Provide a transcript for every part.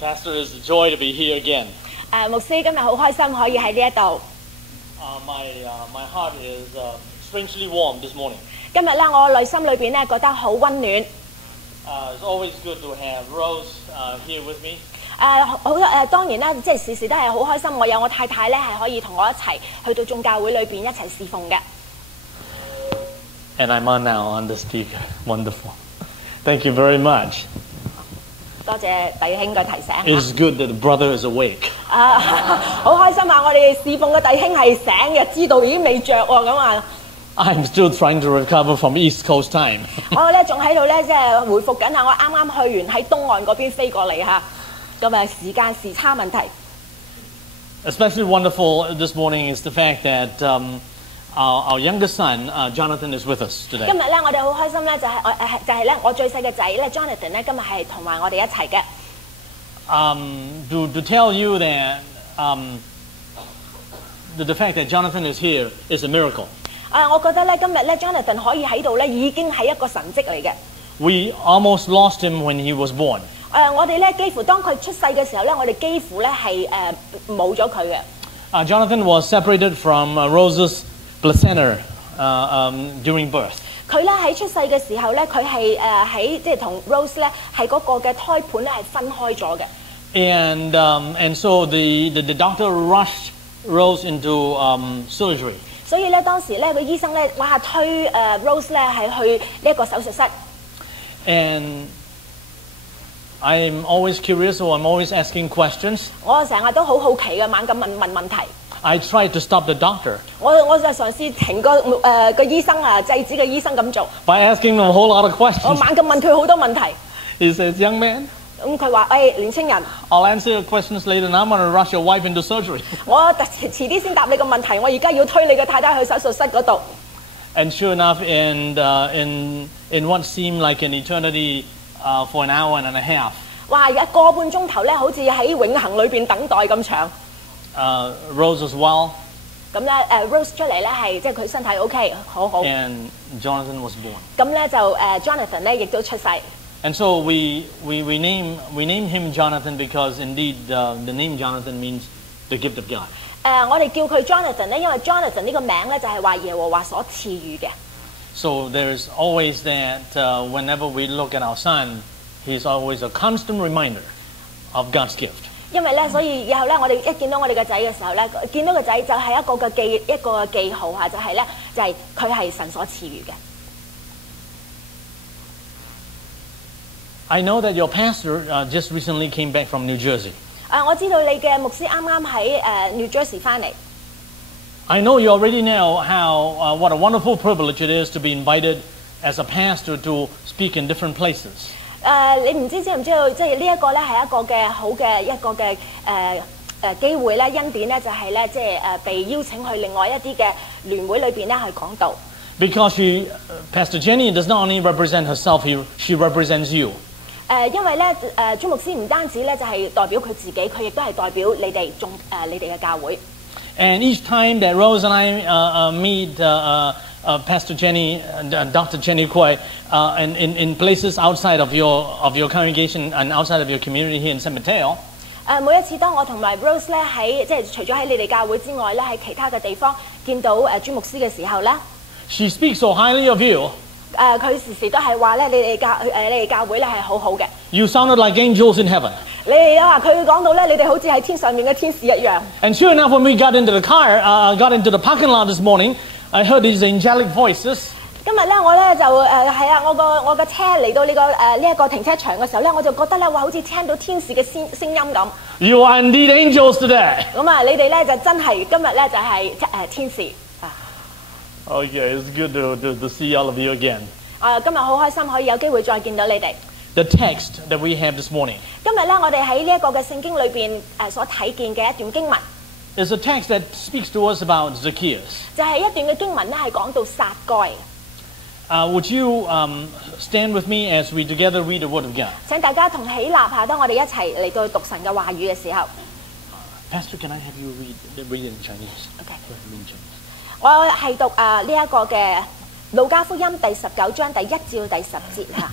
Pastor, it's a joy to be here again. 牧師今日好開心可以喺呢一度。My heart is strangely warm this morning. 今日咧，我內心裏邊咧覺得好溫暖。It's always good to have Rose here with me. 當然啦，即係時時都係好開心。我有我太太咧係可以同我一齊去到眾教會裏邊一齊侍奉嘅。And I'm on now on the speaker. Wonderful. Thank you very much. 多謝弟兄嘅提醒。It's good that the brother is awake. 好開心啊！我哋侍奉嘅弟兄係醒嘅，知道已經未着喎咁啊。I'm still trying to recover from East Coast time. 我咧仲喺度咧，即係回復緊啊！我啱啱去完喺東岸嗰邊飛過嚟嚇，咁啊時差問題。Especially wonderful this morning is the fact that our youngest son Jonathan is with us today. 今日咧，我哋好開心咧，就係咧，我最細嘅仔咧 Jonathan 咧，今日係同埋我哋一齊嘅。To tell you that the fact that Jonathan is here is a miracle. 我覺得咧，今日咧 Jonathan 可以喺度咧，已經係一個神蹟嚟嘅。We almost lost him when he was born. 我哋咧幾乎當佢出世嘅時候咧，我哋幾乎咧係冇咗佢嘅。Jonathan was separated from Rose's placenta during birth. 佢咧喺出世嘅時候咧，佢係喺即係同 Rose 咧係嗰個嘅胎盤咧係分開咗嘅。And so the doctor rushed Rose into surgery. 所以咧當時咧個醫生咧哇推Rose 咧係去呢一個手術室。And I'm always curious, so I'm always asking questions. 我成日都好好奇嘅，猛咁問問題。I tried to stop the doctor. 我就嘗試停個醫生啊，制止個醫生咁做。By asking him a whole lot of questions. 我猛咁問佢好多問題。He says, "Young man." 咁佢話：年青人。I'll answer your questions later. Now I'm going to rush your wife into surgery. 我遲啲先答你個問題。我而家要推你嘅太太去手術室嗰度。And sure enough, in what seemed like an eternity for an hour and a half. 哇！有個半鐘頭咧，好似喺永恆裏邊等待咁長。Rose was well. 咁咧Rose 出嚟咧係即係佢身體 OK， 好好。And Jonathan was born. 咁咧就Jonathan 咧亦都出世。And so we name him Jonathan because indeed the name Jonathan means the gift of God. 我哋叫佢 Jonathan 咧，因為 Jonathan 呢個名咧就係話耶和華所賜予嘅。So there's always that whenever we look at our son, he's always a constant reminder of God's gift. 因為咧，所以以後咧，我哋一見到我哋個仔嘅時候咧，見到個仔就係一個記號嚇，就係咧，就係佢係神所賜予嘅。I know that your pastor just recently came back from New Jersey. 我知道你嘅牧師啱啱喺New Jersey 翻嚟。I know you already know how what a wonderful privilege it is to be invited as a pastor to speak in different places. 你唔知唔知道，即係呢一個咧係一個嘅好嘅一個嘅機會咧，恩典咧就係咧，即係被邀請去另外一啲嘅聯會裏邊咧去講道。Because Pastor Jenny does not only represent herself, she represents you. 因為咧朱牧師唔單止咧就係代表佢自己，佢亦都係代表你哋你哋嘅教會。And each time that Rose and I meet Pastor Jenny, Dr. Jenny Quey, in places outside of your congregation and outside of your community here in San Mateo. 每一次當我同埋 Rose 咧喺即係除咗喺你哋教會之外咧，喺其他嘅地方見到朱牧師嘅時候咧 ，She speaks so highly of you. 佢時時都係話咧，你哋教會咧係好好嘅。You sounded like angels in heaven. 你哋話佢講到咧，你哋好似喺天上面嘅天使一樣。And sure enough, when we got into the car, got into the parking lot this morning, I heard these angelic voices. 今日咧，我咧就係啊，我個車嚟到呢一個停車場嘅時候咧，我就覺得咧，哇，好似聽到天使嘅聲音咁。You are indeed angels today. 咁啊，你哋咧就真係今日咧就係天使。Okay, it's good to see all of you again. 今日好開心可以有機會再見到你哋。The text that we have this morning. 今日咧，我哋喺呢一個嘅聖經裏邊所睇見嘅一段經文。Is a text that speaks to us about Zacchaeus. 就係一段嘅經文咧，係講到撒該。Would you stand with me as we together read the Word of God? 請大家同起立下，當我哋一齊嚟到讀神嘅話語嘅時候。Pastor, can I have you read in Chinese? Okay. Read in Chinese. 我係讀呢一個嘅路加福音第19章第1至到第10節嚇。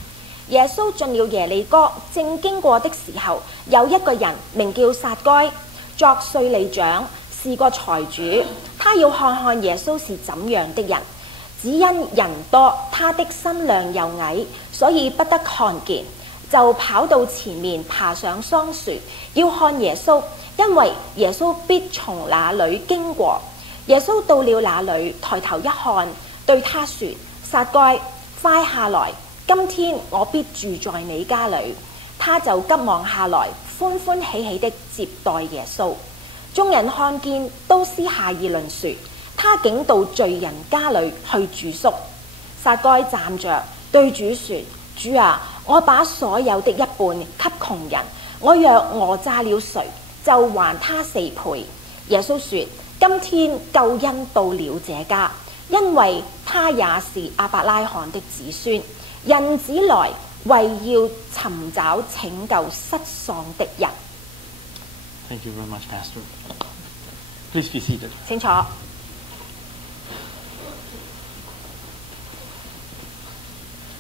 耶穌進了耶利哥，正經過的時候，有一個人名叫撒該，作稅吏長，是個財主。他要看看耶穌是怎樣的人，只因人多，他的身量又矮，所以不得看見，就跑到前面，爬上桑樹，要看耶穌，因為耶穌必從那裏經過。耶穌到了那裏，抬頭一看，對他說：撒該，快下來！今天我必住在你家裏。他就急忙下來，歡歡喜喜的接待耶穌。眾人看見，都私下議論說：他竟到罪人家裏去住宿。撒該站着對主說：主啊，我把所有的一半給窮人，我若訛詐了誰，就還他4倍。耶穌說：今天救恩到了這家，因為他也是亞伯拉罕的子孫。人子來為要尋找拯救失喪的人。Thank you very much, Pastor. Please be seated. 請坐。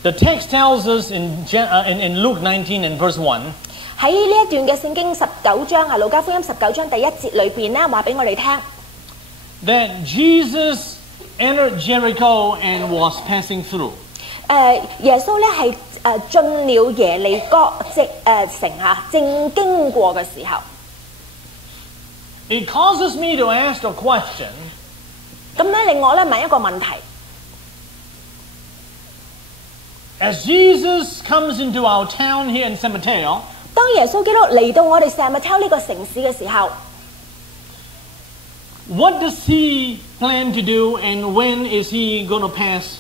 The text tells us in Luke 19 and verse 1. 喺呢一段嘅聖經19章啊，路加福音19章第1節裏邊咧，話俾我哋聽。That Jesus entered Jericho and was passing through. 耶穌咧係進了耶利哥城嚇，正經過嘅時候。It causes me to ask a question. 咁咧，令我咧問一個問題。As Jesus comes into our town here in San Mateo, 當耶穌基督嚟到我哋 San Mateo 呢個城市嘅時候， what does he plan to do and when is he going to pass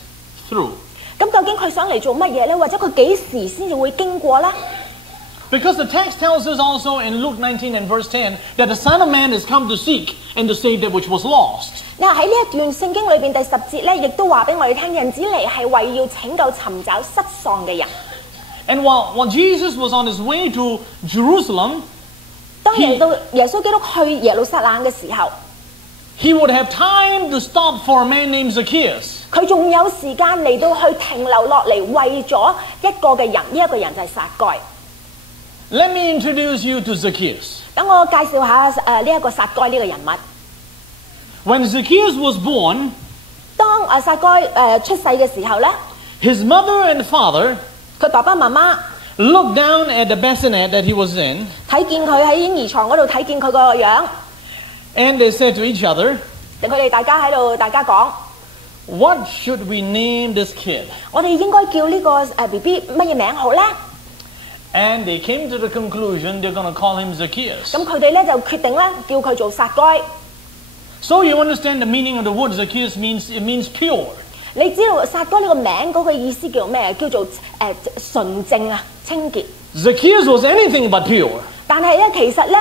through? 咁究竟佢想嚟做乜嘢咧？或者佢幾時先至會經過咧？ Because the text tells us also in Luke 19 and verse 10 that the Son of Man has come to seek and to save that which was lost. 嗱，喺呢一段聖經裏邊第10節咧，亦都話俾我哋聽，人子嚟係為要拯救尋找失喪嘅人。And while Jesus was on his way to Jerusalem, 當耶穌基督去耶路撒冷嘅時候， he would have time to stop for a man named Zacchaeus. 佢仲有時間嚟到去停留落嚟，為咗一個嘅人，呢一個人就係撒該。Let me introduce you to Zacchaeus. 等我介紹下呢一個撒該呢個人物。When Zacchaeus was born, 當撒該出世嘅時候咧， his mother and father 佢爸爸媽媽 looked down at the bassinet that he was in, 睇見佢喺嬰兒床嗰度睇見佢個樣， and they said to each other, 佢哋大家講。what should we name this kid? 我哋應該叫呢個BB 乜嘢名好咧？ And they came to the conclusion they're going to call him Zacchaeus. 咁佢哋咧就決定咧叫佢做撒該。So you understand the meaning of the word Zacchaeus means pure. 你知道撒該呢個名嗰個意思叫咩？叫做純正啊，清潔。Zacchaeus was anything but pure. 但係咧，其實咧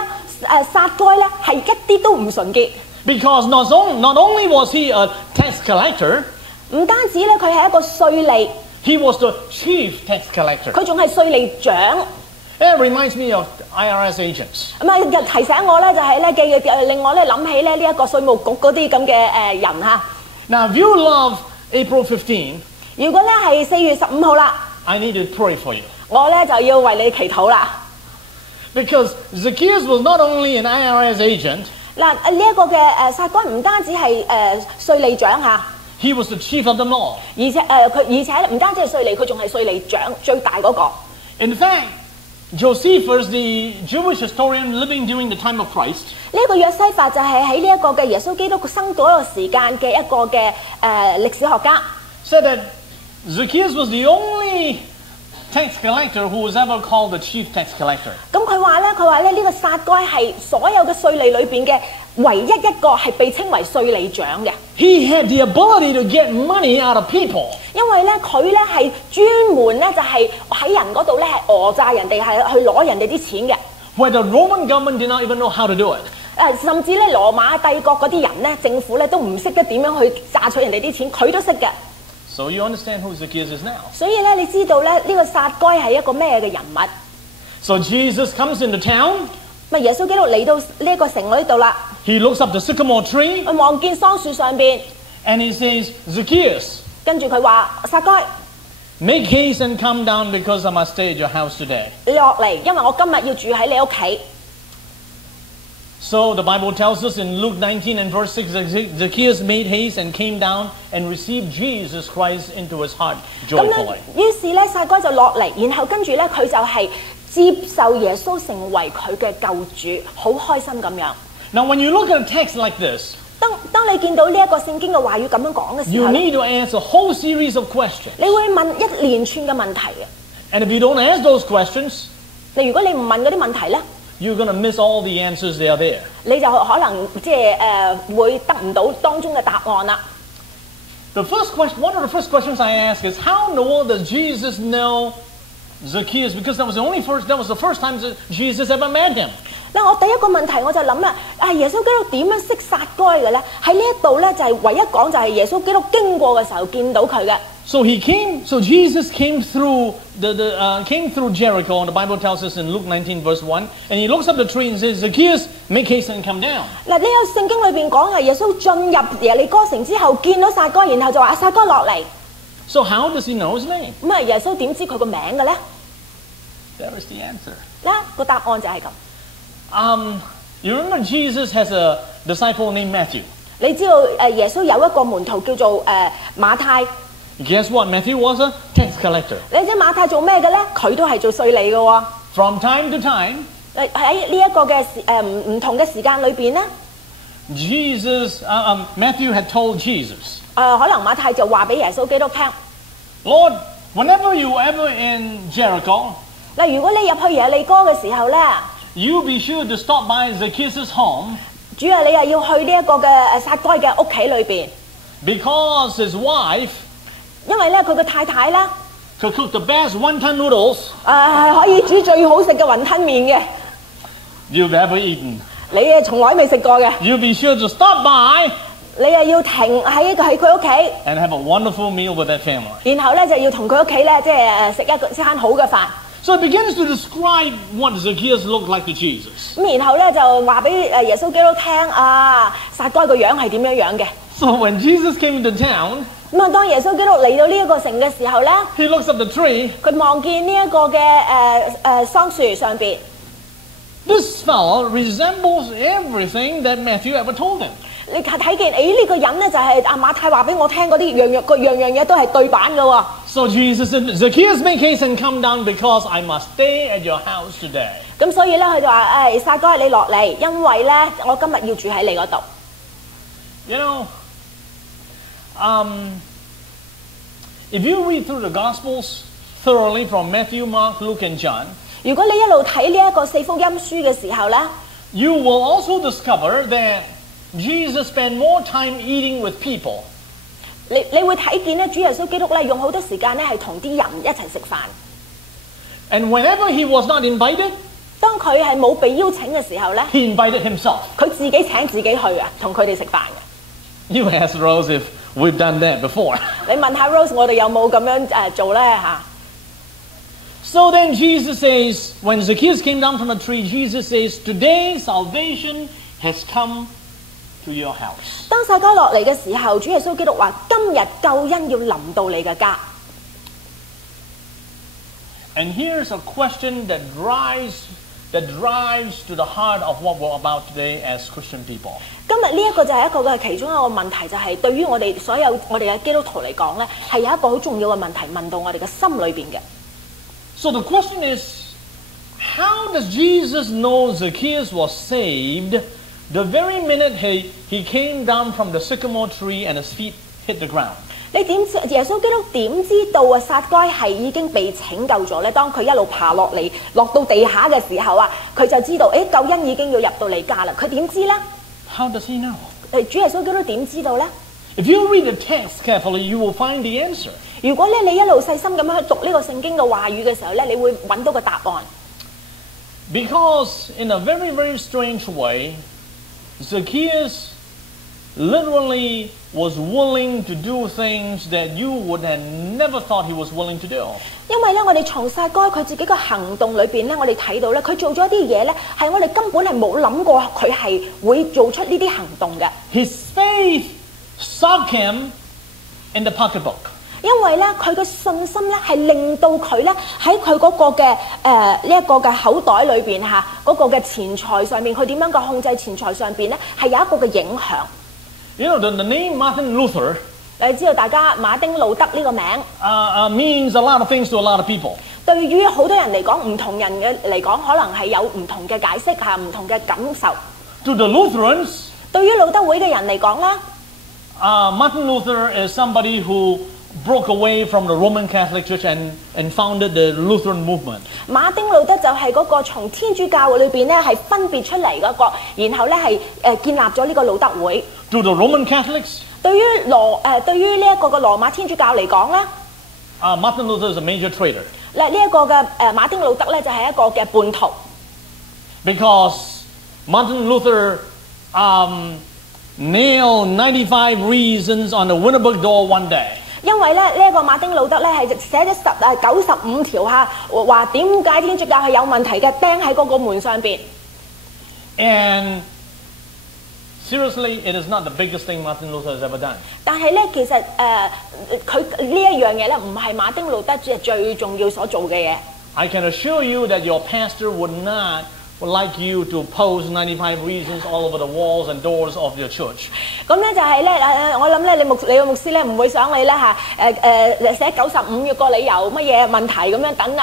撒該咧係一啲都唔純潔。Because not only was he a tax collector, 唔單止咧佢係一個稅吏。he was the chief tax collector. 佢仲係稅吏長。It reminds me of IRS agents. 咁啊，提醒我咧就係咧令我咧諗起咧呢一個稅務局嗰啲咁嘅人嚇。Now, if you love April 15, 如果咧係4月15號啦， I need to pray for you. 我咧就要為你祈禱啦。Because Zacchaeus was not only an IRS agent. 嗱，呢一個嘅撒該唔單止係稅吏長嚇。He was the chief of them all. 而且唔單止係稅吏，佢仲係稅吏長最大嗰個。In fact, Josephus, the Jewish historian living during the time of Christ, 呢個約西法就係喺呢一個嘅耶穌基督生嗰個時間嘅一個嘅歷史學家。said that Zacchaeus was the only tax collector who was ever called the chief tax collector. 咁佢話咧呢個撒該係所有嘅稅吏裏邊嘅唯一一個係被稱為稅吏長嘅。He had the ability to get money out of people. 因為咧佢咧係專門咧就係喺人嗰度咧係訛詐人哋，係去攞人哋啲錢嘅。Where the Roman government did not even know how to do it. 甚至咧羅馬帝國嗰啲人咧，政府咧都唔識得點樣去榨取人哋啲錢，佢都識嘅。So you understand who Zacchaeus is now. 所以咧，你知道咧呢個撒該係一個咩嘅人物？ So Jesus comes into town. 咪耶穌基督嚟到呢一個城嗰度啦。He looks up the sycamore tree. 佢望見桑樹上邊。And he says, Zacchaeus. 跟住佢話撒該。Make haste and come down because I must stay at your house today. 落嚟，因為我今日要住喺你屋企。So the Bible tells us in Luke 19 and verse 6 that Zacchaeus made haste and came down and received Jesus Christ into his heart joyfully. 於是咧，撒該就落嚟，然後跟住咧，佢就係接受耶穌成為佢嘅救主，好開心咁樣。Now, when you look at a text like this, 當你見到呢一個聖經嘅話語咁樣講嘅時 you 候， need to ask a whole series of questions. 你會問一連串嘅問題嘅。 And if you don't ask those questions, 如果你唔問嗰啲問題咧， you're going to miss all the answers that are there. 你就可能會得唔到當中嘅答案啦。One of the first questions I ask is, how in the world does Jesus know Zacchaeus? Because that was the first time that Jesus ever met him. 嗱，我第一個問題我就諗啦，耶穌基督點樣識撒該嘅咧？喺呢一度咧就係唯一講就係耶穌基督經過嘅時候見到佢嘅。So Jesus came through came through Jericho, and the Bible tells us in Luke 19 verse 1, and he looks up the tree and says, Zacchaeus, make haste and come down. 嗱，呢個聖經裏邊講係耶穌進入耶利哥城之後見到撒該，然後就話撒該落嚟。So how does he know his name? 咁耶穌點知佢個名嘅咧？ There is the answer. 嗱，個答案就係咁。You remember Jesus has a disciple named Matthew. 你知道耶穌有一個門徒叫做馬太。Guess what? Matthew was a tax collector. 你知馬太做咩嘅咧？佢都係做稅吏嘅喎。From time to time, 喺呢一個嘅唔同嘅時間裏邊咧， Matthew had told Jesus, 可能馬太就話俾耶穌基督聽。Lord, whenever you ever in Jericho, 嗱，如果你入去耶利哥嘅時候咧， you be sure to stop by Zacchaeus' home. 主啊，你又要去呢一個嘅撒該嘅屋企裏邊。Because his wife 因為咧佢嘅太太咧 could cook the best wonton noodles 可以煮最好食嘅雲吞麵嘅。you've ever eaten. 你從來未食過嘅。You be sure to stop by 你又要停喺佢屋企 and have a wonderful meal with that family. 然後咧就要同佢屋企咧食一餐好嘅飯。So it begins to describe what Zacchaeus looked like to Jesus. 咁然後咧就話俾耶穌基督聽撒該個樣係點樣嘅。So when Jesus came into town, 咁當耶穌基督嚟到呢一個城嘅時候咧， he looks up the tree. 佢望見呢一個嘅桑樹上邊。This fellow resembles everything that Matthew ever told him. 你睇見呢個人咧就係馬太話俾我聽嗰啲樣嘢都係對版嘅喎。So Jesus said, Zacchaeus, make haste and come down because I must stay at your house today. 咁所以咧佢就話撒該你落嚟，因為咧我今日要住喺你嗰度。You know, if you read through the Gospels thoroughly from Matthew, Mark, Luke, and John, 如果你一路睇呢一個四福音書嘅時候咧 you will also discover that Jesus spent more time eating with people. 你會睇見咧，主耶穌基督咧用好多時間咧係同啲人一齊食飯。And whenever he was not invited, 當佢係冇被邀請嘅時候咧， he invited himself. 佢自己請自己去啊，同佢哋食飯嘅。You ask Rose if we've done that before. 你問下 Rose， 我哋有冇咁樣做咧嚇？ So then Jesus says, when Zacchaeus came down from the tree, Jesus says, today salvation has come to your house. 當撒該落嚟嘅時候，主耶穌基督話：今日救恩要臨到你嘅家。And here's a question that drives to the heart of what we're about today as Christian people. 今日呢一個就係一個嘅其中一個問題，就係對於我哋所有我哋嘅基督徒嚟講咧，係有一個好重要嘅問題問到我哋嘅心裏邊嘅。So the question is, how does Jesus know Zacchaeus was saved the very minute he came down from the sycamore tree and his feet hit the ground? 你點知耶穌基督點知道撒該係已經被拯救咗咧？當佢一路爬落嚟，落到地下嘅時候佢就知道，救恩已經要入到你家啦。佢點知咧？ How does he know? 主耶穌基督點知道咧？ If you read the text carefully, you will find the answer. 如果你一路細心咁樣去讀呢個聖經嘅話語嘅時候咧，你會揾到個答案。Because in a very, very strange way, Zacchaeus literally was willing to do things that you would have never thought he was willing to do. 因為咧，我哋從撒該佢自己嘅行動裏邊咧，我哋睇到咧，佢做咗啲嘢咧，係我哋根本係冇諗過佢係會做出呢啲行動嘅。His faith sucked him in the pocketbook. 因為咧佢嘅信心咧係令到佢咧喺佢嗰個嘅呢一個嘅口袋裏邊嚇嗰個嘅錢財上面，佢點樣嘅控制錢財上邊咧係有一個嘅影響。You know, the name Martin Luther 你知道大家馬丁路德呢個名means a lot of things to a lot of people. 對於好多人嚟講，唔同人嘅嚟講，可能係有唔同嘅解釋嚇，唔同嘅感受。To the Lutherans, 對於路德會嘅人嚟講咧Martin Luther is somebody who broke away from the Roman Catholic Church and founded the Lutheran movement. 馬丁路德就係嗰個從天主教裏邊咧係分別出嚟嗰個，然後咧係建立咗呢個路德會。To the Roman Catholics, 對於呢一個嘅羅馬天主教嚟講咧Martin Luther is a major traitor. 呢一個嘅馬丁路德咧就係一個嘅叛徒。Because Martin Luther nailed 95 reasons on the Wittenberg door one day. 因為咧呢一個馬丁路德咧係寫咗95條嚇，話點解天主教係有問題嘅，釘喺嗰個門上邊。And seriously, it is not the biggest thing Martin Luther has ever done. 但係咧，其實佢呢一樣嘢咧，唔係馬丁路德最重要所做嘅嘢。I can assure you that your pastor would not like you to post 95 reasons all over the walls and doors of your church. 咁咧就係咧我諗咧，你個牧師咧唔會想你咧嚇寫95個理由乜嘢問題咁樣等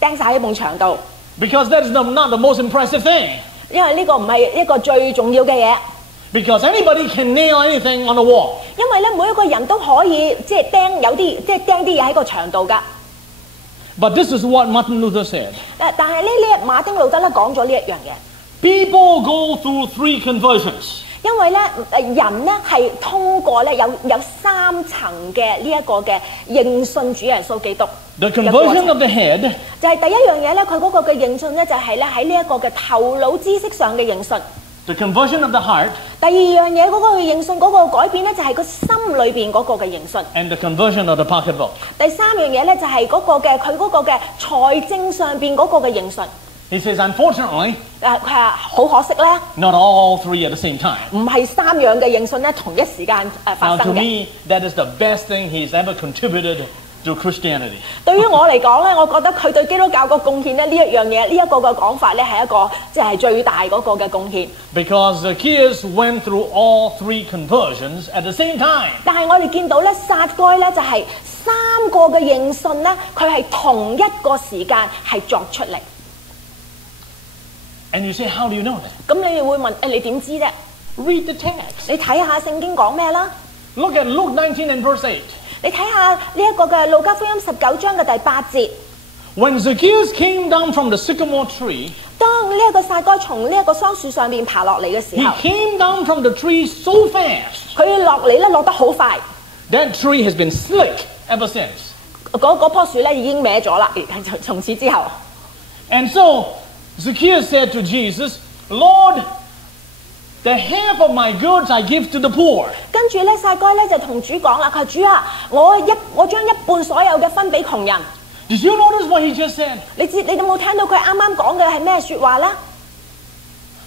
釘晒喺埲牆度。Because that is not the most impressive thing. 因為呢個唔係一個最重要嘅嘢。Because anybody can nail anything on the wall. 因為咧每一個人都可以即係釘啲嘢喺個牆度㗎。But this is what Martin Luther said. 但係呢馬丁路德咧講咗呢一樣嘢。People go through 3 conversions. 因為咧人咧係通過咧有3層嘅呢一個嘅認信主耶穌基督。The conversion of the head 就係第一樣嘢咧，佢嗰個嘅認信咧就係咧喺呢一個嘅頭腦知識上嘅認信。The conversion of the heart. 第二樣嘢嗰個嘅認信嗰個改變咧就係個心裏邊嗰個嘅認信。And the conversion of the pocketbook. 第三樣嘢咧就係嗰個嘅佢嗰個嘅財政上邊嗰個嘅認信。He says, unfortunately, 佢話好可惜咧。Not all 3 at the same time. 唔係3樣嘅認信咧同一時間發 Now, 生 to 嘅。me, that is the best thing he's ever contributed to Christianity. 對於我嚟講咧，我覺得佢對基督教個貢獻咧呢一樣嘢，呢一個嘅講法咧係一個即係最大嗰個嘅貢獻。Because Zacchaeus went through all 3 conversions at the same time. 但係我哋見到咧撒該咧就係3個嘅認信咧，佢係同一個時間係作出嚟。And you say, how do you know that? 咁你哋會問你點知啫？ Read the text. 你睇下聖經講咩啦？ Look at Luke 19 and verse 8. 你睇下呢一個嘅路加福音19章嘅第8節。When Zacchaeus came down from the sycamore tree, 當呢一個撒該從呢一個桑樹上邊爬落嚟嘅時 he 候， came down from the tree so fast. 佢落嚟咧落得好快。That tree has been slick ever since. 嗰棵樹咧已經歪咗啦，從此之後。And so Zacchaeus said to Jesus, Lord, the half of my goods I give to the poor. 跟住咧，撒該咧就同主講啦，佢話主啊，我將一半所有嘅分俾窮人。Did you notice what he just said? 你有冇聽到佢啱啱講嘅係咩説話咧？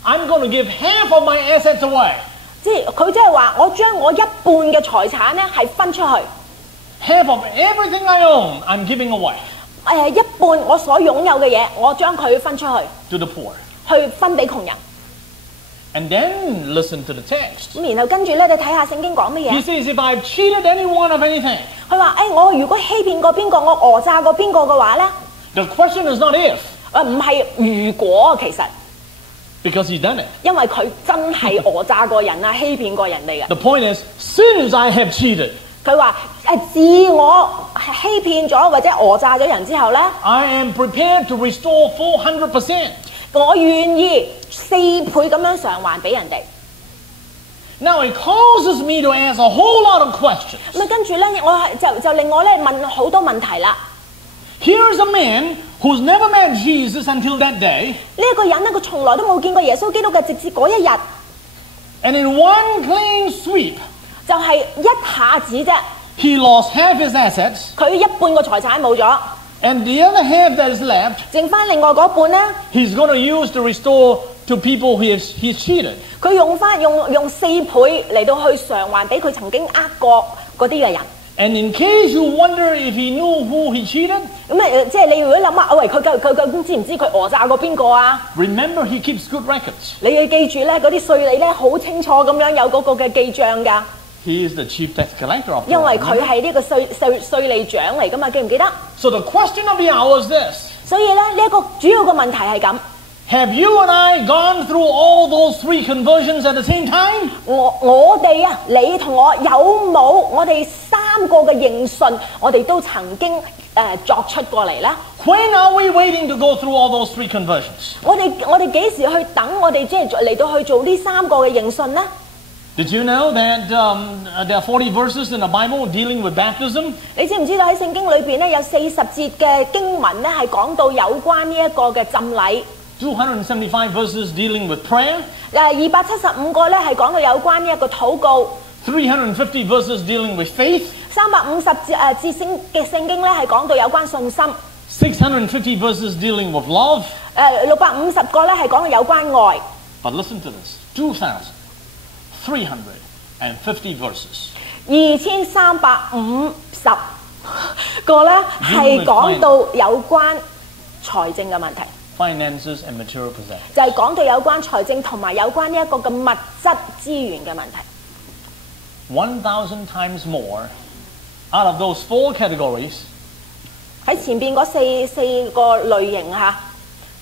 I'm going to give half of my assets away. 即係佢即係話，我將我一半嘅財產咧係分出去。Half of everything I own, I'm giving away. 一半我所擁有嘅嘢，我將佢分出去 to the poor. 去分俾窮人。And then listen to the text. 咁然後跟住咧，你睇下聖經講乜 He 嘢？ says, if I've cheated anyone of anything, 佢話：我如果欺騙過邊個，我訛詐過邊個嘅話咧， the question is not if, 唔係如果其實， because he's done it. 因為佢真係訛詐過人啊，欺騙過人哋嘅。 The point is, since I have cheated, 佢話自我欺騙咗或者訛詐咗人之後咧， I am prepared to restore 400%. 我願意4倍咁樣償還俾人哋。 Now it causes me to ask a whole lot of questions. 咁跟住咧，就令我咧問好多問題啦。 Here's a man who's never met Jesus until that day, 呢一個人咧，佢從來都冇見過耶穌基督嘅，直至嗰一日， and in one clean sweep, 就係一下子啫， he lost half his assets, 佢一半個財產冇咗， and the other half that is left, 剩翻另外嗰半咧， he's going to use to restore to people he's cheated. 佢用4倍嚟到去償還俾佢曾經呃過嗰啲嘅人。And in case you wonder if he knew who he cheated, 咁即係你如果諗下，喂，佢究竟知唔知佢訛詐過邊個啊？ remember he keeps good records. 你要記住咧，嗰啲稅吏咧好清楚咁樣有嗰個嘅記帳㗎， He is the chief tax collector of the 因為 world. 佢係呢個稅吏長嚟㗎嘛，記唔記得？ So the question of the hour is this. 所以咧，呢一個主要嘅問題係咁。 Have you and I gone through all those 3 conversions at the same time? 我哋啊，你同我有冇我哋3個嘅認信，我哋都曾經作出過嚟啦？ When are we waiting to go through all those 3 conversions? 我哋幾時去等我哋即係嚟到去做呢3個嘅認信呢？ Did you know that there are 40 verses in the Bible dealing with baptism? 你知唔知道喺聖經裏邊咧有40節嘅經文咧係講到有關呢一個嘅浸禮？ 275 verses dealing with prayer? 275個咧係講到有關呢一個禱告。 350 verses dealing with faith? 350節嘅聖經咧係講到有關信心。 650 verses dealing with love? 650個咧係講到有關愛。 But listen to this. 2,350 verses. 2350個咧係講到有關財政嘅問題， Finances and material possessions. 就係講到有關財政同埋有關呢一個嘅物質資源嘅問題。 1,000 times more out of those 4 categories, 喺前邊嗰四個類型嚇，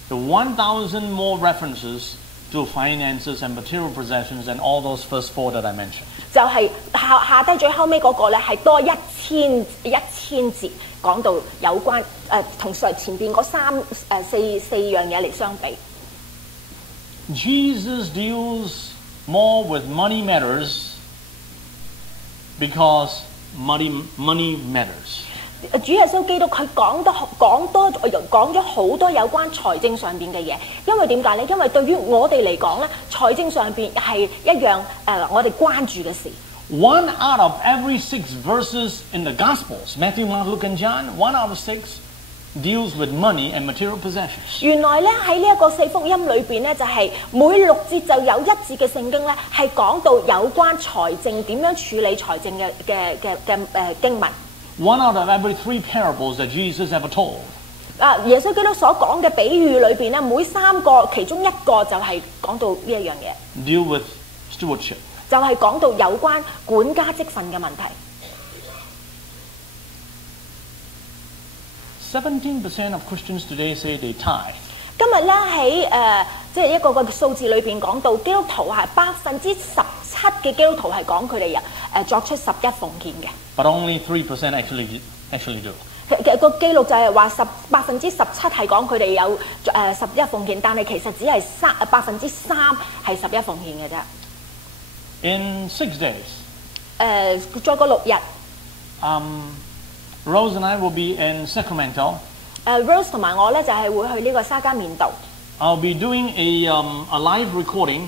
the 1,000 more references to finances and material possessions and all those first 4 that I mentioned. 就係下低最後尾嗰個咧係多1000節講到有關同前邊嗰四樣嘢嚟相比。 Jesus deals more with money matters because money matters. 主耶穌基督佢講咗好多有關財政上邊嘅嘢，因為點解咧？因為對於我哋嚟講咧，財政上邊係一樣我哋關注嘅事。 1 out of every 6 verses in the Gospels, Matthew, Mark, Luke, and John, 1 out of 6 deals with money and material possessions. 原來咧喺呢一個4福音裏邊咧，就係每6節就有1節嘅聖經咧係講到有關財政點樣處理財政嘅經文。 1 out of every 3 parables that Jesus ever told. 耶穌基督所講嘅比喻裏邊咧，每3個其中1個就係講到呢一樣嘢， deal with stewardship. 就係講到有關管家職分嘅問題。 17% of Christians today say they tithe. 今日咧喺即係一個個數字裏邊講到，基督徒係17%嘅基督徒係講佢哋作出11奉獻嘅。 But only 3% actually do. 個記錄就係話17%係講佢哋有11奉獻，但係其實只係3%係11奉獻嘅啫。 In 6 days, 再過6日。 Rose and I will be in Sacramento. Rose 同埋我咧就係會去呢個沙加緬道。 I'll be doing a live recording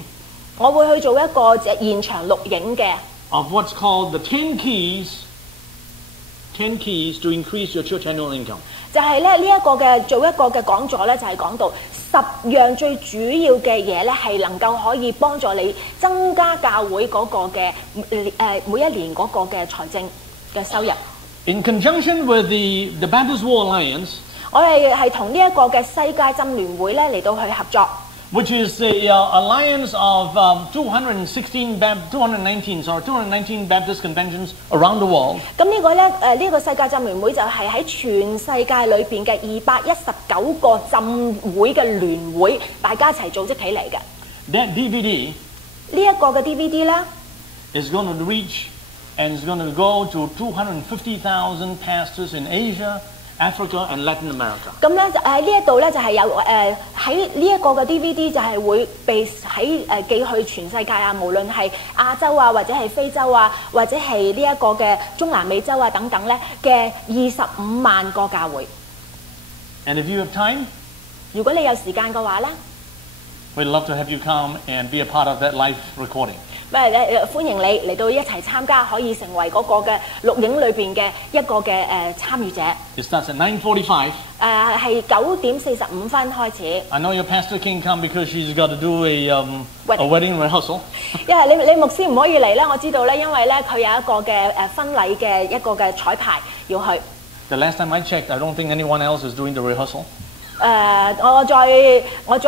我會去做一個現場錄影嘅。 of what's called the 10 keys to increase your church annual income. 就係咧呢一個嘅做一個嘅講座咧，就係講到10樣最主要嘅嘢咧，係能夠可以幫助你增加教會嗰個嘅每一年嗰個嘅財政嘅收入。 In conjunction with the Baptist War Alliance, 我哋係同呢一個嘅世界浸聯會咧嚟到去合作。 which is a alliance of 219 Baptist conventions around the world. 咁呢個咧呢個世界浸聯會就係喺全世界裏邊嘅219個浸會嘅聯會，大家一齊組織起嚟嘅。 That DVD 呢一個嘅 DVD 咧 is going to reach and is going to go to 250,000 pastors in Asia, Africa, and Latin America. 咁咧喺呢一度咧就係有喺呢一個嘅 DVD 就係會被寄去全世界啊，無論係亞洲啊，或者係非洲啊，或者係呢一個嘅中南美洲啊等等咧嘅25萬個教會。 And if you have time, 如果你有時間嘅話咧， We'd love to have you come and be a part of that live recording. 歡迎你嚟到一齊參加，可以成為嗰個嘅錄影裏邊嘅一個嘅參與者。It starts at 9:45. 係9:45開始。I know your pastor can't come because she's got to do a wedding rehearsal. 因為你牧師唔可以嚟咧，我知道咧，因為咧佢有一個嘅婚禮嘅一個嘅彩排要去。The last time I checked, I don't think anyone else is doing the rehearsal. 我再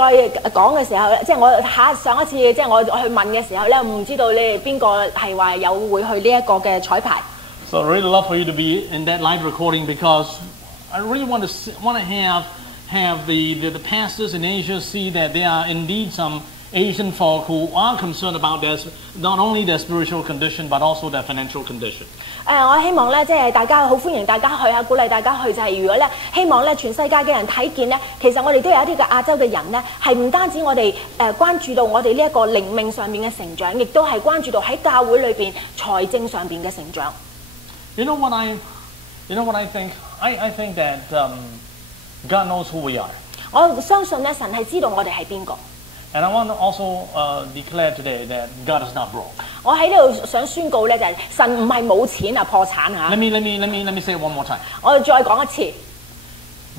講嘅時候，即係我上一次即係我去問嘅時候咧，唔知道你哋邊個係話有會去呢一個嘅彩排。So I really love for you to be in that live recording because I really want to have the pastors in Asia see that there are indeed some Asian folk who are concerned about not only their spiritual condition but also their financial condition. 我希望咧，即係大家好歡迎大家去啊，鼓勵大家去就係、如果咧希望咧全世界嘅人睇見咧，其實我哋都有一啲嘅亞洲嘅人咧，係唔單止我哋關注到我哋呢一個靈命上面嘅成長，亦都係關注到喺教會裏邊財政上邊嘅成長。You know what I think? I think that God knows who we are. 我相信咧，神係知道我哋係邊個。And I want to also declare today that God is not broke. 我喺呢度想宣告咧，就係神唔係冇錢啊，破產嚇。Let me say it one more time. 我再講一次。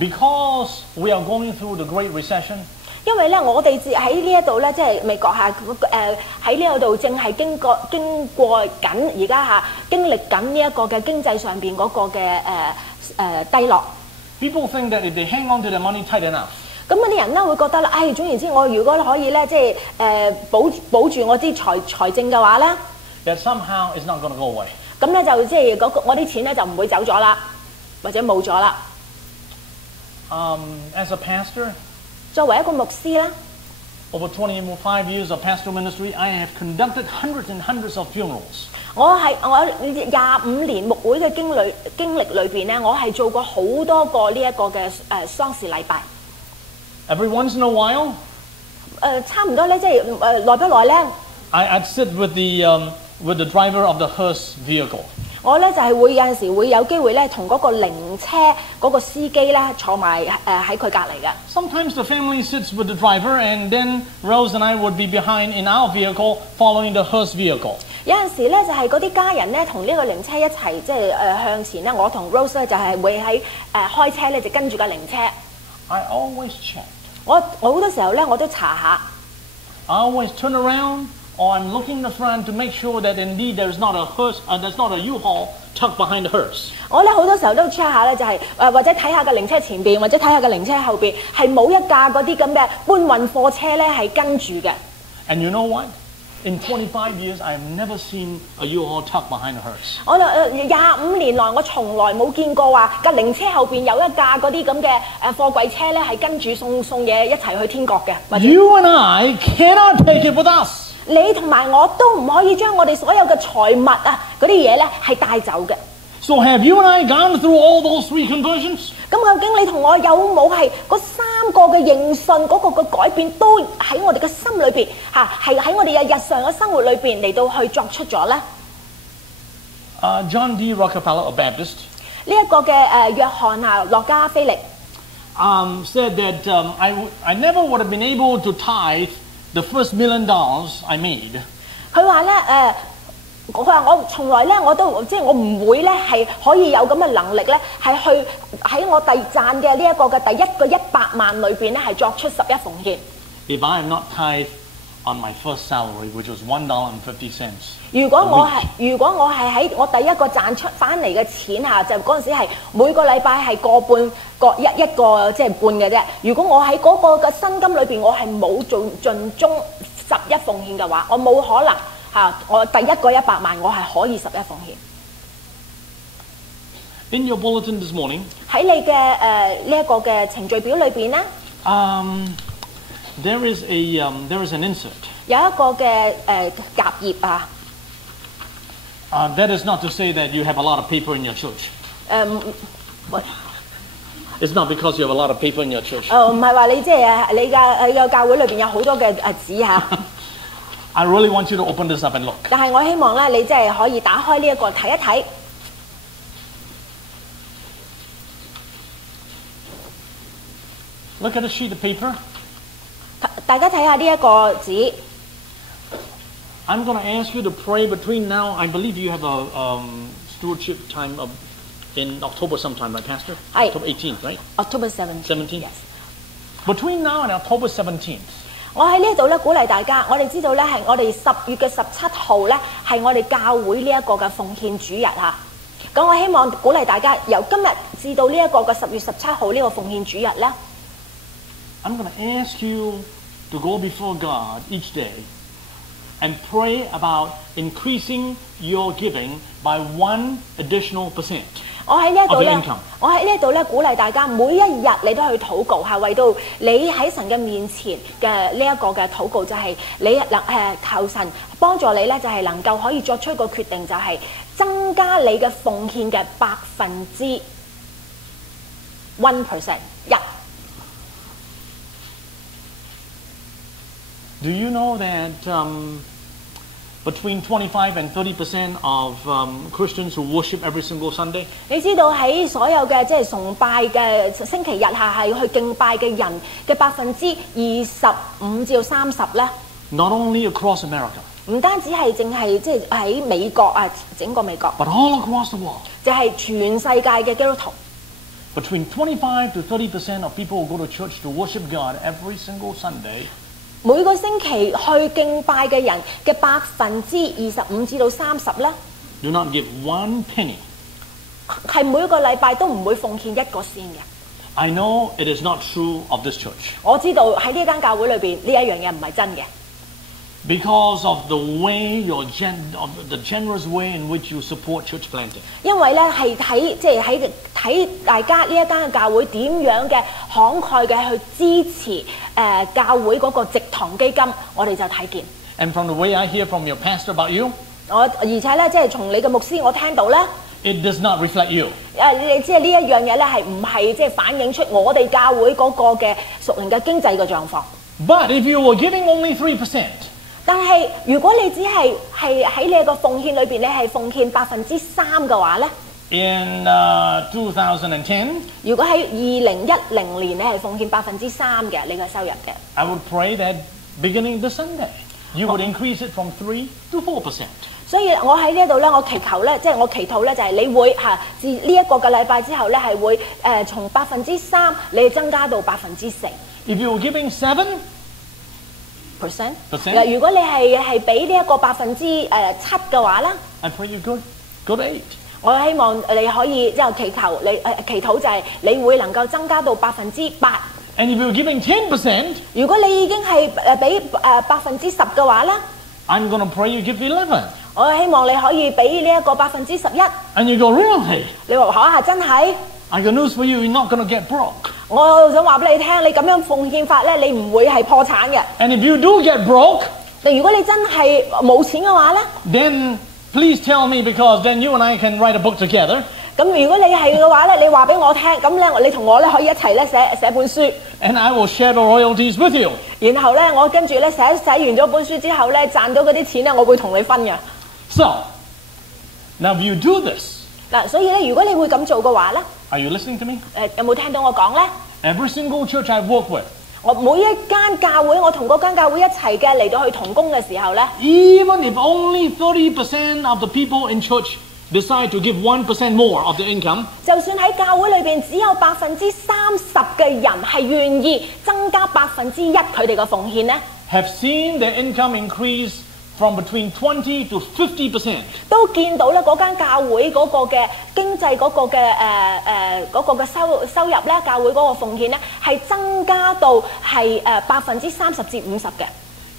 Because we are going through the Great Recession. 因為咧，我哋喺呢一度咧，即係美國喺呢一度正係經過緊而家經歷緊呢一個嘅經濟上邊嗰個嘅低落。People think that if they hang on to their money tight enough. 咁嗰啲人咧會覺得咧，總言之，我如果可以咧，即係保住我啲財政嘅話咧， that somehow is not going to go away. 咁咧就即係我啲錢咧就唔會走咗啦，或者冇咗啦。As a pastor, 作為一個牧師咧 over 25 years of pastoral ministry, I have conducted hundreds and hundreds of funerals. 我25年牧會嘅經歷裏邊咧，我係做過好多個呢一個嘅喪事禮拜。Every once in a while, 差唔多咧，即係耐不耐咧 I'd sit with the driver of the hearse vehicle. 我咧就係會有陣時會有機會咧，同嗰個靈車嗰個司機咧坐埋喺佢隔離嘅。Sometimes the family sits with the driver, and then Rose and I would be behind in our vehicle, following the hearse vehicle. 有陣時咧就係嗰啲家人咧同呢個靈車一齊即係向前咧，我同 Rose 咧就係會喺開車咧就跟住個靈車。I always check. 我好多時候咧我都查下。I always turn around. Or I'm looking in the front to make sure that indeed there's not a hearse, there's not a U-Haul tucked behind the hearse. 我咧好多時候都 check 下咧，就係或者睇下個靈車前邊，或者睇下個靈車後邊，係冇一架嗰啲咁嘅搬運貨車咧係跟住嘅。And you know what? In 25 years, I've never seen a U-Haul tucked behind a hearse. 我25年來，我從來冇見過話個靈車後邊有一架嗰啲咁嘅貨櫃車咧係跟住送嘢一齊去天國嘅。You and I cannot take it with us. 你同埋我都唔可以將我哋所有嘅財物啊嗰啲嘢咧係帶走嘅。So have you and I gone through all those 3 conversions? 咁究竟你同我有冇係嗰3個嘅認信嗰個嘅改變都喺我哋嘅心裏邊係喺我哋嘅日常嘅生活裏邊嚟到去作出咗咧？John D. Rockefeller, a Baptist. 呢一個嘅約翰洛加菲力said that I never would have been able to tithe the first $1 million I made. 佢話咧佢話我從來咧我都即係我唔會咧係可以有咁嘅能力咧係去喺我賺嘅呢一個嘅第一個100萬裏邊咧係作出11奉獻。If I am not tithe on my first salary, which was $1.50. 如果我係喺我第一個賺出翻嚟嘅錢就嗰陣時係每個禮拜係一個即係半嘅啫。如果我喺嗰個嘅薪金裏邊我係冇做盡中11奉獻嘅話，我冇可能我第一個100萬我係可以11奉獻。In your bulletin this morning, 喺你嘅呢一個嘅程序表裏邊咧there is an insert. 有一個嘅夾頁That is not to say that you have a lot of paper in your church. It's not because you have a lot of paper in your church. 唔係話你即係你嘅教會裏邊有好多嘅紙I really want you to open this up and look. 但係我希望咧，你即係可以打開呢一個睇一睇。Look at a sheet of paper. 大家睇下呢一個字。I'm going to ask you to pray between now. I believe you have a stewardship time in October sometime, right, Pastor? October 18th, right? October 17th. 17th. Yes. Between now and October 17th. 我喺呢度咧鼓勵大家，我哋知道咧係我哋10月嘅17號咧係我哋教會呢一個嘅奉獻主日嚇。咁我希望鼓勵大家由今日至到呢一個嘅10月17號呢個奉獻主日咧。I'm going to ask you to go before God each day and pray about increasing your giving by 1 additional %. 我喺呢一度咧，鼓勵大家每一日你都去禱告，係為到你喺神嘅面前嘅呢一個嘅禱告，就係你求神幫助你咧，就係能夠可以作出一個決定，就係增加你嘅奉獻嘅1%。Do you know that between 25 and 30% of Christians who worship every single Sunday? 你知道喺所有嘅即係崇拜嘅星期日下係去敬拜嘅人嘅25%至30%咧。Not only across America. 唔單止係淨係即係喺美國啊，整個美國。But all across the world. 就係全世界嘅基督徒。Between 25 to 30% of people who go to church to worship God every single Sunday. 每個星期去敬拜嘅人嘅25%至到30%咧 ，do not give 1 penny， 係每個禮拜都唔會奉獻1個仙嘅。I know it is not true of this church。我知道喺呢間教會裏邊呢一樣嘢唔係真嘅。Because of the way the generous way in which you support church planting。因為咧係睇大家呢一間嘅教會點樣嘅慷慨嘅去支持教會嗰個植堂基金，我哋就睇見。And from the way I hear from your pastor about you， 而且咧即係從你嘅牧師我聽到咧 ，it does not reflect you。你即係呢一樣嘢咧係唔係即係反映出我哋教會嗰個嘅屬靈嘅經濟嘅狀況。But if you were giving only 3%。但係如果你只係喺你個奉獻裏邊，你係奉獻3%嘅話咧 ，in 2010， 如果喺2010年你係奉獻3%嘅你嘅收入嘅 ，I would pray that beginning the Sunday you would increase it from 3 to 4%。所以我喺呢度咧，我祈求咧，即係我祈禱咧，就係你會自呢一個嘅禮拜之後咧，係會從3%你增加到4%。If you were giving 7%，如果你係俾呢一個7%嘅話咧 ，I pray you go to 8%。我希望你可以之後祈求你祈禱就係你會能夠增加到8%。And if you're giving 10%，如果你已經係俾10%嘅話咧 ，I'm going to pray you give 11%。我希望你可以俾呢一個11%。And you go really？ 你話下真係 I got news for you. You're not going to get broke。我想話俾你聽，你咁樣奉獻法咧，你唔會係破產嘅。And if you do get broke， 如果你真係冇錢嘅話咧 ，then please tell me because then you and I can write a book together。咁如果你係嘅話咧，你話俾我聽，咁咧你同我咧可以一齊咧寫本書。And I will share the royalties with you。然後咧，我跟住咧寫完咗本書之後咧，賺到嗰啲錢咧，我會同你分嘅。So now if you do this， 嗱，所以咧，如果你會咁做嘅話咧 ，Are you listening to me？ 有冇聽到我講咧 ？Every single church I work with， 我每一間教會，我同嗰間教會一齊嘅嚟到去同工嘅時候咧 ，even if only 30% of the people in church decide to give 1% more of their income， 就算喺教會裏邊只有30%嘅人係願意增加1%佢哋嘅奉獻咧 ，have seen their income increase from between 20 to 50%， 都見到咧嗰間教會嗰個嘅經濟嗰個嘅收入咧，教會嗰個奉獻咧係增加到係30%至50%嘅。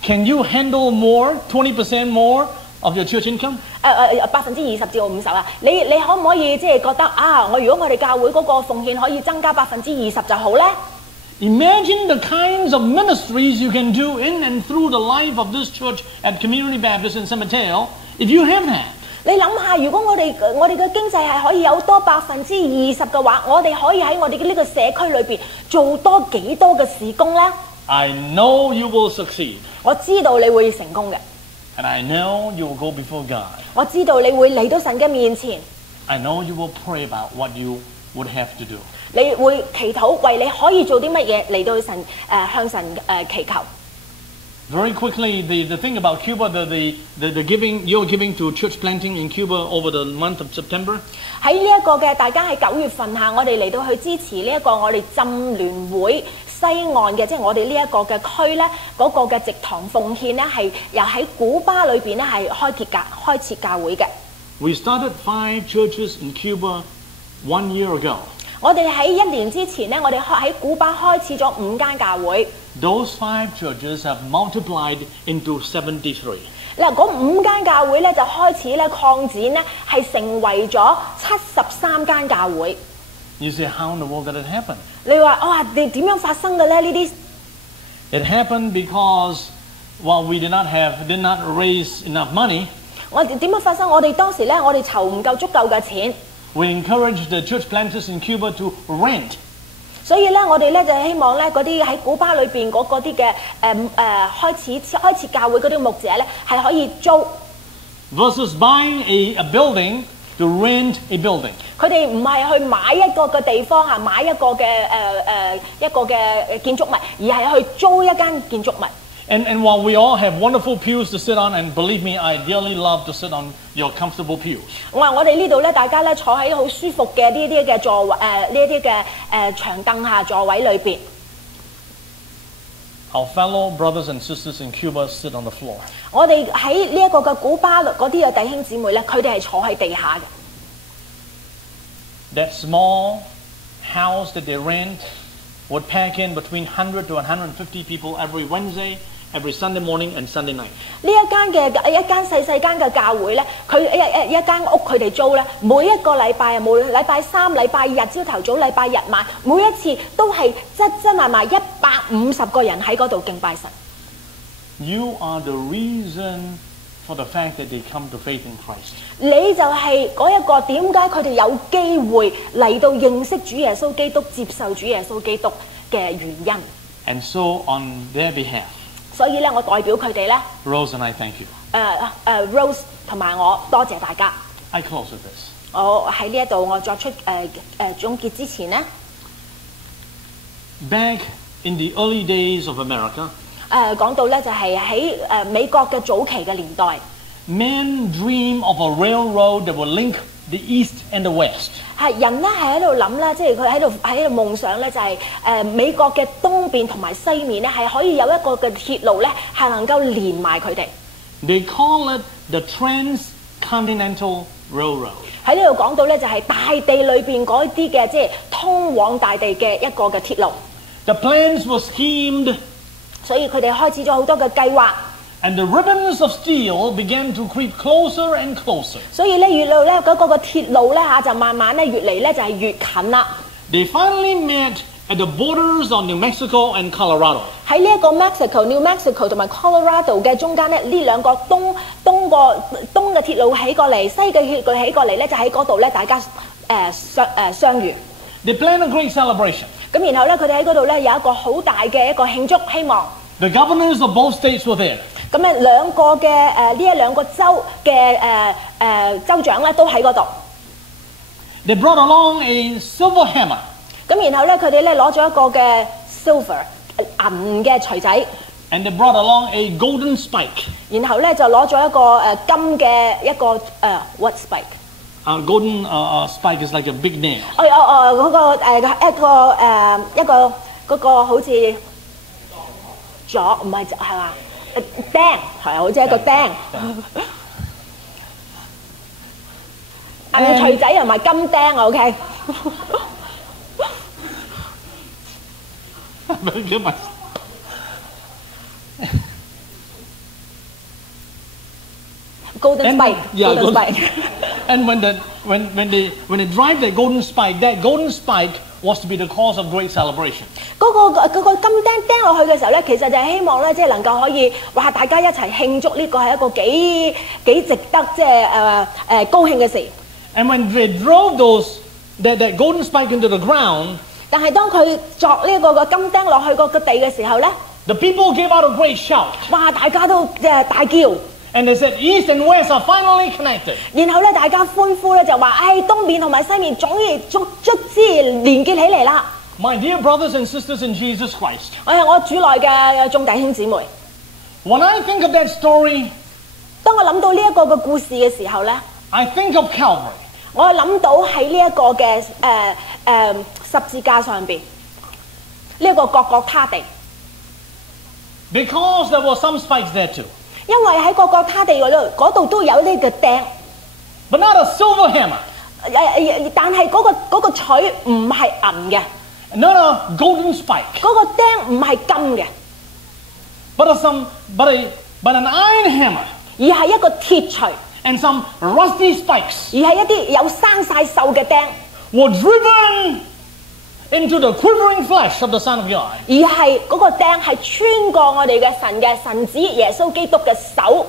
Can you handle more 20% more of your church income？ 20%至50%啊！你可唔可以即係覺得啊？如果我哋教會嗰個奉獻可以增加20%就好咧？ Imagine the kinds of ministries you can do in and through the life of this church at Community Baptist in San Mateo if you have that。你諗下，如果我哋嘅經濟係可以有多20%嘅話，我哋可以喺我哋嘅呢個社區裏邊做多幾多嘅事工咧 ？I know you will succeed。我知道你會成功嘅。And I know you will go before God。我知道你會嚟到神嘅面前。I know you will pray about what you would have to do. 你會祈禱為你可以做啲乜嘢嚟到神向神祈求。Very quickly, the thing about Cuba, the giving, your giving to church planting in Cuba over the month of September. 喺呢一個嘅大家喺9月份下，我哋嚟到去支持呢一個我哋浸聯會西岸嘅，即係我哋呢一個嘅區咧，嗰個嘅植堂奉獻咧係又喺古巴裏邊咧係開設教會嘅。We started 5 churches in Cuba 1 year ago. 我哋喺1年之前咧，我哋喺古巴開始咗5間教會。Those 5 churches have multiplied into 73. 嗱，嗰5間教會咧就開始咧擴展咧，係成為咗73間教會。You say, how in the world did it happen? 你話哇，你點樣發生嘅咧？呢啲 It happened because, while we did not raise enough money, 我哋點樣發生？我哋當時咧，我哋籌唔夠足夠嘅錢。we encouraged the church planters in Cuba to rent. 所以咧，我哋咧就希望咧嗰啲喺古巴裏邊嗰啲嘅開設教會嗰啲牧者咧係可以租 versus buying a building to rent a building. 佢哋唔係去買一個嘅地方啊，買一個嘅建築物，而係去租一間建築物。And while we all have wonderful pews to sit on, and believe me, I dearly love to sit on your comfortable pews. 我話我哋呢度咧，大家咧坐喺好舒服嘅呢啲嘅座位呢啲嘅長凳下座位裏邊。Our fellow brothers and sisters in Cuba sit on the floor. 我哋喺呢一個嘅古巴嗰啲嘅弟兄姊妹咧，佢哋係坐喺地下嘅。That small house that they rent would pack in between 100 to 150 people every Wednesday, every Sunday morning and Sunday night. 呢一間細間嘅教會咧，佢一間屋佢哋租咧，每一個禮拜啊，無論禮拜3、禮拜日朝頭早、禮拜日晚，每一次都係真埋150個人喺嗰度敬拜神。You are the reason for the fact that they come to faith in Christ. 你就係嗰一個點解佢哋有機會嚟到認識主耶穌基督、接受主耶穌基督嘅原因。And so on their behalf, 所以咧，我代表佢哋咧 Rose and I thank you. Rose 同埋我多謝大家。I close with this. 我喺呢一度我作出總結之前咧， Back in the early days of America, 講到咧就係喺美國嘅早期嘅年代。men dream of a railroad that will link the East and the West. 係人咧係喺度諗咧，即係佢喺度夢想咧，就係美國嘅東邊同埋西面咧係可以有一個嘅鐵路咧係能夠連埋佢哋。They call it the Transcontinental Railroad. 喺呢度講到咧就係大地裏邊嗰啲嘅即係通往大地嘅一個嘅鐵路。The plans were schemed, 所以佢哋開始咗好多嘅計劃。and the ribbons of steel began to creep closer and closer. 所以咧，越嚟咧嗰個嘅鐵路咧就慢慢咧越嚟咧就係越近啦。They finally met at the borders of New Mexico and Colorado. 喺呢一個 New Mexico 同埋 Colorado 嘅中間咧，呢兩個東嘅鐵路起過嚟，西嘅鐵路起過嚟咧，就喺嗰度咧大家相遇。They planned a great celebration. 咁然後咧，佢哋喺嗰度咧有一個好大嘅一個慶祝，希望。The governors of both states were there. 咁咧兩個嘅呢一兩個州嘅州長咧都喺嗰度。They brought along a silver hammer. 咁然後咧，佢哋咧攞咗一個嘅 silver 銀嘅錘仔。And they brought along a golden spike. 然後咧就攞咗一個金嘅一個what spike？ Golden spike is like a big nail. 嗰個一個嗰個好似咗唔係係嘛？釘係好似一個釘。銀錘仔又唔係金釘啊 ，OK。Golden spike. Yeah, golden spike. And when they drive that golden spike was to be the cause of great celebration. 嗰個金釘釘落去嘅時候咧，其實就係希望咧，即係能夠可以話大家一齊慶祝呢個係一個幾值得即係高興嘅事。And when they drove that golden spike into the ground, 但係當佢作呢個金釘落去個地嘅時候咧 the people gave out a great shout. 哇！大家都大叫。And they said, East and West are finally connected. 然後咧，大家歡呼咧，就話：東面同埋西面總之卒之連結起嚟啦！ My dear brothers and sisters in Jesus Christ. 我主內嘅眾弟兄姊妹， When I think of that story, 當我諗到呢一個嘅故事嘅時候咧， I think of Calvary. 我諗到喺呢一個嘅十字架上邊，呢一個各各他地， Because there were some spikes there too. 因為喺各各他地嗰度都有呢個釘， But not a silver hammer. 但係嗰個錘唔係銀嘅， Not a golden spike. 嗰個釘唔係金嘅， But an iron hammer. 而係一個鐵錘， And some rusty spikes 而係一啲有生晒鏽嘅釘， were driven into the quivering flesh of the Son of God. 而係嗰個釘係穿過我哋嘅神子耶穌基督嘅手。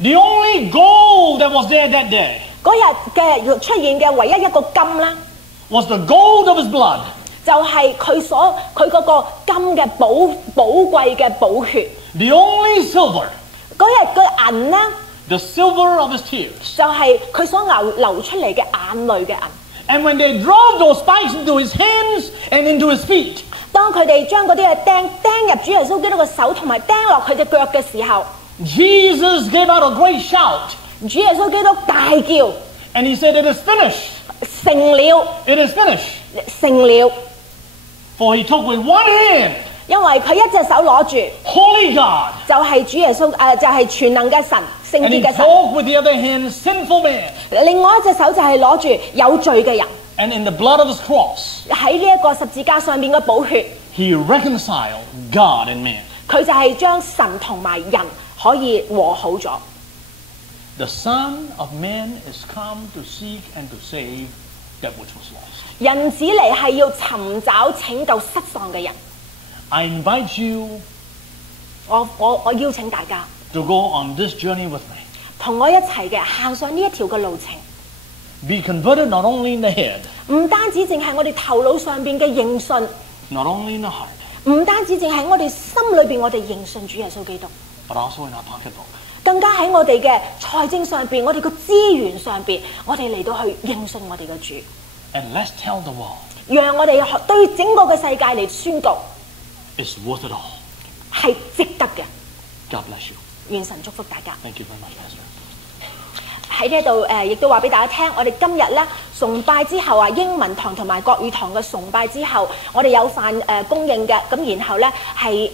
The only gold that was there that day 嗰日嘅出現嘅唯一一個金啦， was the gold of his blood. 就係佢嗰個金嘅寶貴嘅寶血。 The only silver, 嗰日嘅銀咧， the silver of his tears. 就係佢所流出嚟嘅眼淚嘅銀。 And when they drove those spikes into his hands and into his feet, 當佢哋將嗰啲嘅釘入主耶穌基督嘅手，同埋釘落佢隻腳嘅時候， Jesus gave out a great shout. 主耶穌基督大叫， And he said, It is finished. 成了， It is finished. 成了。 For he took with one hand 因為佢一隻手攞住， holy God, 就係主耶穌就係全能嘅神，聖 and he 潔嘅神。 took with the other hand sinful man. 另外一隻手就係攞住有罪嘅人。 And in the blood of his cross, 喺呢一個十字架上面嘅寶血， he reconciled God and man. 佢就係將神同埋人可以和好咗。 The Son of Man is come to seek and to save that which was lost. 人子嚟係要尋找拯救失喪嘅人。 I invite you 我邀請大家 to go on this journey with me. 同我一齊嘅行上呢一條嘅路程， Be converted not only in the head, 唔單止淨係我哋頭腦上邊嘅認信， not only in the heart, 唔單止淨係我哋心裏邊我哋認信主耶穌基督， but also in our pocketbook. 更加喺我哋嘅財政上邊，我哋個資源上邊，我哋嚟到去認信我哋嘅主， And let's tell the world 讓我哋對整個嘅世界嚟宣告 it's worth it all. 係值得嘅。 God bless you. 願神祝福大家。 Thank you very much, Pastor. 喺呢度亦都話俾大家聽，我哋今日咧崇拜之後啊，英文堂同埋國語堂嘅崇拜之後，我哋有飯供應嘅，咁然後咧係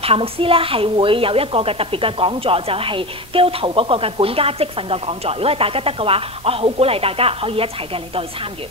彭牧師咧係會有一個嘅特別嘅講座，就係基督徒嗰個嘅管家職分嘅講座。如果係大家得嘅話，我好鼓勵大家可以一齊嘅嚟到去參與。